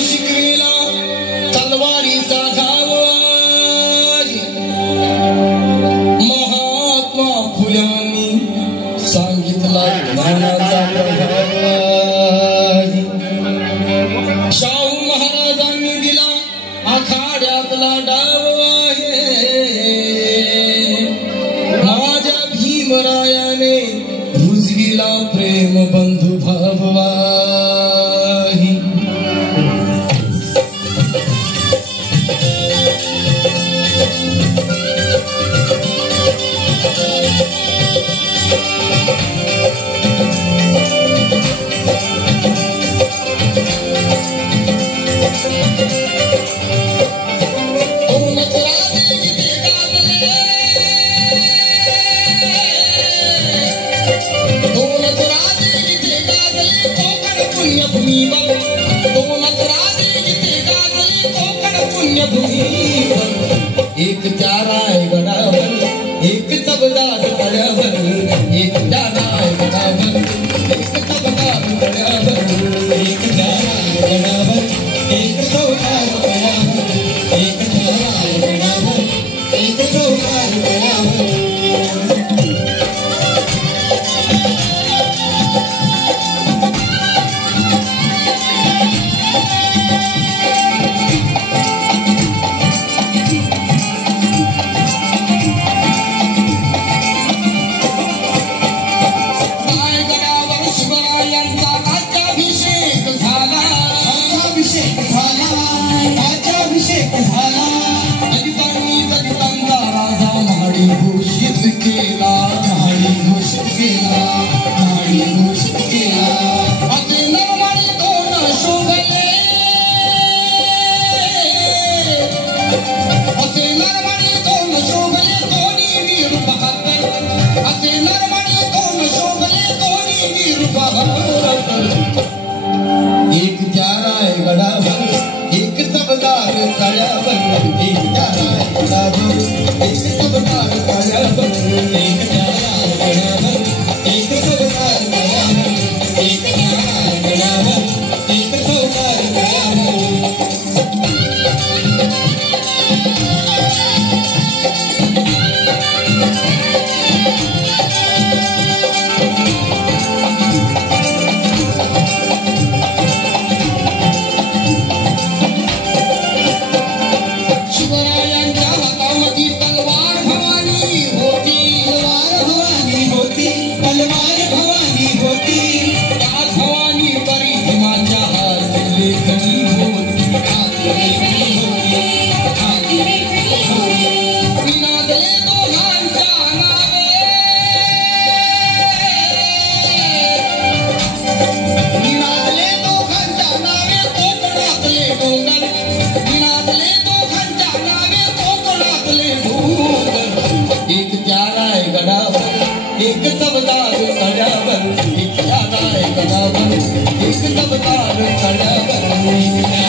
शिकविला तलवारीचा घाव महात्मा फुल्यांनी सांगितला ज्ञानाचा प्रभाव शाहू महाराजांनी दिला आखाड्यातला डाव माझ्या भीमरायाने रुजविला प्रेम बंधू भाव एक चाराय गडावर एक तबदार गडावर एक चाराय गडावर एक तबदार गडावर एक चाराय गडावर एक तबदार गडावर एक चाराय गडावर एक तबदार गडावर एक चाराय गडावर एक तबदार तळ्यावर एक चाराय गडावर एक तबदार तळ्यावर एक चाराय गडावर एक तबदार तळ्यावर एक चाराय गडावर एक तबदार तळ्यावर एक तबदार तळ्यावर एक चाराय गडावर एक तबदार तळ्यावर